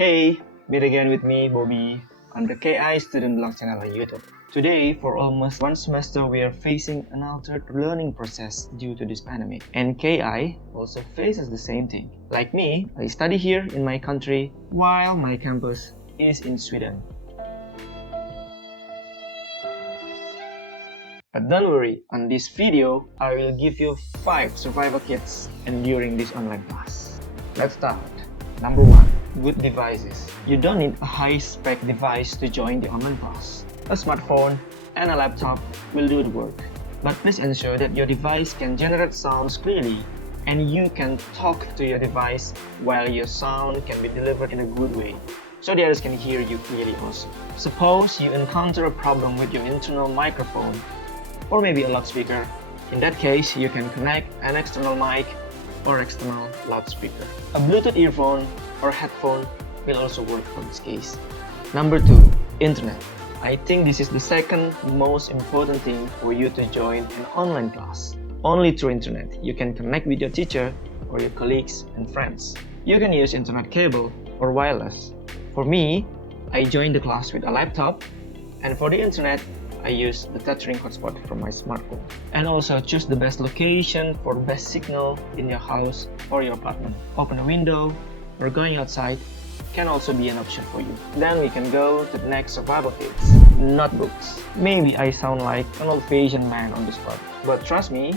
Hey, meet again with me, Bobby, on the KI Student Blog channel on YouTube. Today, for almost one semester, we are facing an altered learning process due to this pandemic. And KI also faces the same thing. Like me, I study here in my country, while my campus is in Sweden. But don't worry, on this video, I will give you 5 survival kits enduring this online class. Let's start. Number 1. Good devices. You don't need a high-spec device to join the online class. A smartphone and a laptop will do the work. But please ensure that your device can generate sounds clearly and you can talk to your device while your sound can be delivered in a good way, so the others can hear you clearly also. Suppose you encounter a problem with your internal microphone or maybe a loudspeaker. In that case, you can connect an external mic or external loudspeaker. A Bluetooth earphone or headphone will also work for this case. Number 2. Internet. I think this is the second most important thing for you to join an online class. Only through internet you can connect with your teacher or your colleagues and friends. You can use internet cable or wireless. For me, I joined the class with a laptop, and for the internet, I use the tethering hotspot from my smartphone. And also choose the best location for best signal in your house or your apartment. Open a window or going outside can also be an option for you. Then we can go to the next survival kits. Notebooks. Maybe I sound like an old-fashioned man on this part, but trust me,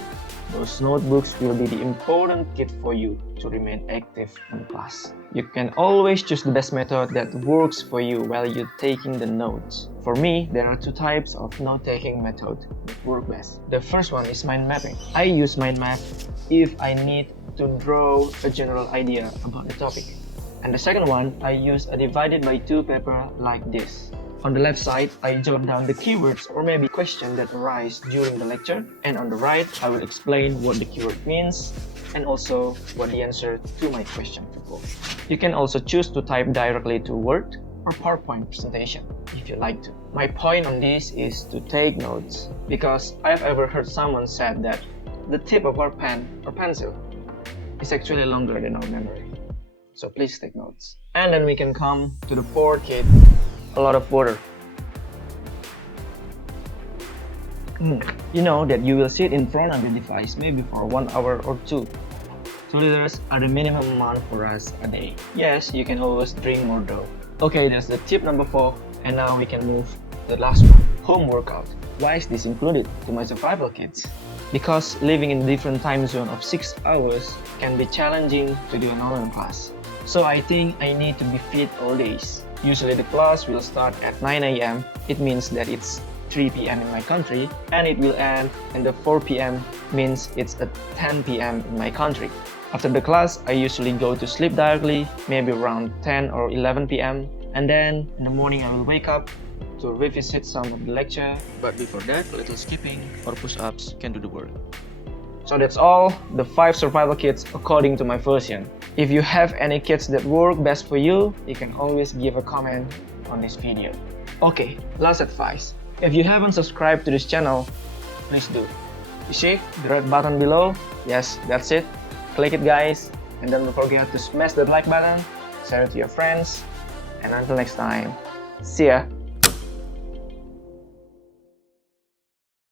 those notebooks will be the important kit for you to remain active in class. You can always choose the best method that works for you while you're taking the notes. For me, there are 2 types of note-taking method that work best. The first one is mind mapping. I use mind map if I need to draw a general idea about the topic. And the second one, I use a divided by 2 paper like this. On the left side, I jot down the keywords or maybe questions that arise during the lecture. And on the right, I will explain what the keyword means and also what the answer to my question before. You can also choose to type directly to Word or PowerPoint presentation if you like to. My point on this is to take notes, because I've ever heard someone said that the tip of our pen or pencil is actually longer than our memory. So please take notes. And then we can come to the 4th kit. A lot of water. You know that you will sit in front of the device maybe for 1 hour or 2. 2 liters are the minimum amount for us a day. Yes, you can always drink more though. Okay, that's the tip number 4, and now we can move to the last one. Home workout. Why is this included to my survival kits? Because living in a different time zone of 6 hours can be challenging to do an online class. So I think I need to be fit all days. Usually the class will start at 9 AM. It means that it's 3 PM in my country, and it will end in the 4 PM means it's at 10 PM in my country. After the class, I usually go to sleep directly, maybe around 10 or 11 PM, and then in the morning I will wake up to revisit some of the lecture, but before that, a little skipping or push-ups can do the work. So that's all, the 5 survival kits according to my version. If you have any kits that work best for you, you can always give a comment on this video. Okay, last advice. If you haven't subscribed to this channel, please do. You see the red button below? Yes, that's it. Click it guys, and don't forget to smash that like button, share it to your friends, and until next time, see ya!